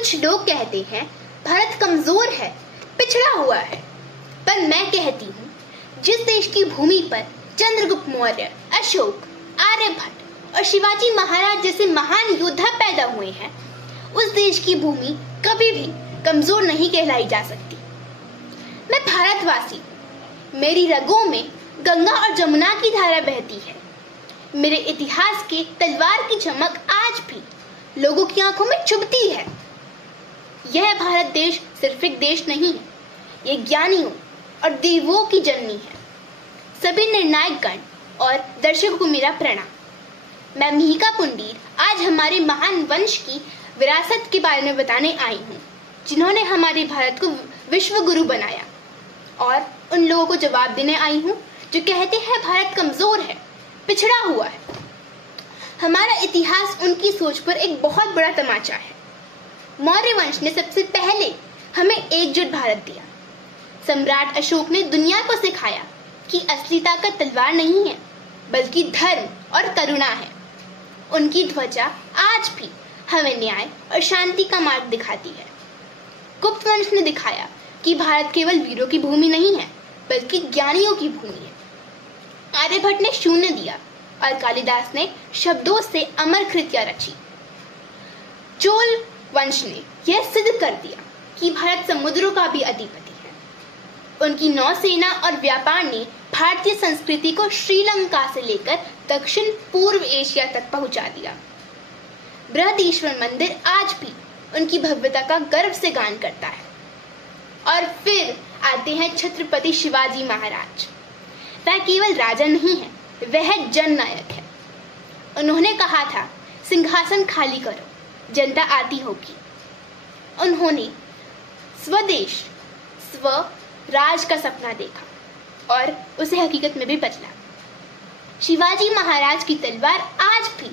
कुछ लोग कहते हैं भारत कमजोर है, पिछड़ा हुआ है, पर मैं कहती हूँ जिस देश की भूमि पर चंद्रगुप्त मौर्य, अशोक, आर्यभट्ट और शिवाजी महाराज जैसे महान योद्धा पैदा हुए हैं, उस देश की भूमि कभी भी कमजोर नहीं कहलाई जा सकती। मैं भारतवासी, मेरी रगों में गंगा और जमुना की धारा बहती है। मेरे इतिहास के तलवार की चमक आज भी लोगों की आंखों में चुभती है। यह भारत देश सिर्फ एक देश नहीं है, ये ज्ञानियों और देवों की जननी है। सभी निर्णायक गण और दर्शकों को मेरा प्रणाम। मैं मिहिका पुंडीर आज हमारे महान वंश की विरासत के बारे में बताने आई हूँ, जिन्होंने हमारे भारत को विश्व गुरु बनाया, और उन लोगों को जवाब देने आई हूँ जो कहते हैं भारत कमजोर है, पिछड़ा हुआ है। हमारा इतिहास उनकी सोच पर एक बहुत बड़ा तमाचा है। मौर्य वंश ने सबसे पहले हमें एकजुट भारत दिया। सम्राट अशोक ने दुनिया को सिखाया कि असली ताकत तलवार नहीं है, बल्कि धर्म और करुणा है। उनकी ध्वजा आज भी हमें न्याय और शांति का मार्ग दिखाती है। गुप्त वंश ने दिखाया कि भारत केवल वीरों की भूमि नहीं है, बल्कि ज्ञानियों की भूमि है। आर्यभट्ट ने शून्य दिया और कालिदास ने शब्दों से अमर कृतियां रची। चोल वंश ने यह सिद्ध कर दिया कि भारत समुद्रों का भी अधिपति है। उनकी नौसेना और व्यापार ने भारतीय संस्कृति को श्रीलंका से लेकर दक्षिण पूर्व एशिया तक पहुंचा दिया। बृहदीश्वर मंदिर आज भी उनकी भव्यता का गर्व से गान करता है। और फिर आते हैं छत्रपति शिवाजी महाराज। वह केवल राजा नहीं है, वह जननायक है। उन्होंने कहा था, सिंहासन खाली करो, जनता आती होगी। उन्होंने स्वदेश, स्वराज का सपना देखा और उसे हकीकत में भी बदला। शिवाजी महाराज की तलवार आज भी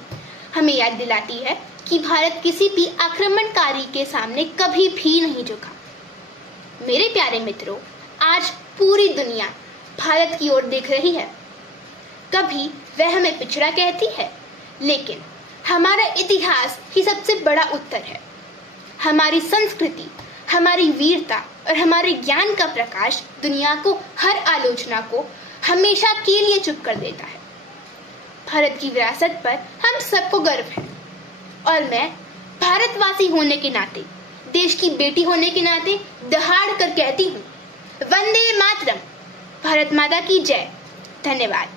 हमें याद दिलाती है कि भारत किसी भी आक्रमणकारी के सामने कभी भी नहीं झुका। मेरे प्यारे मित्रों, आज पूरी दुनिया भारत की ओर देख रही है। कभी वह हमें पिछड़ा कहती है, लेकिन हमारा इतिहास ही सबसे बड़ा उत्तर है। हमारी संस्कृति, हमारी वीरता और हमारे ज्ञान का प्रकाश दुनिया को हर आलोचना को हमेशा के लिए चुप कर देता है। भारत की विरासत पर हम सबको गर्व है, और मैं भारतवासी होने के नाते, देश की बेटी होने के नाते दहाड़ कर कहती हूँ, वंदे मातरम, भारत माता की जय। धन्यवाद।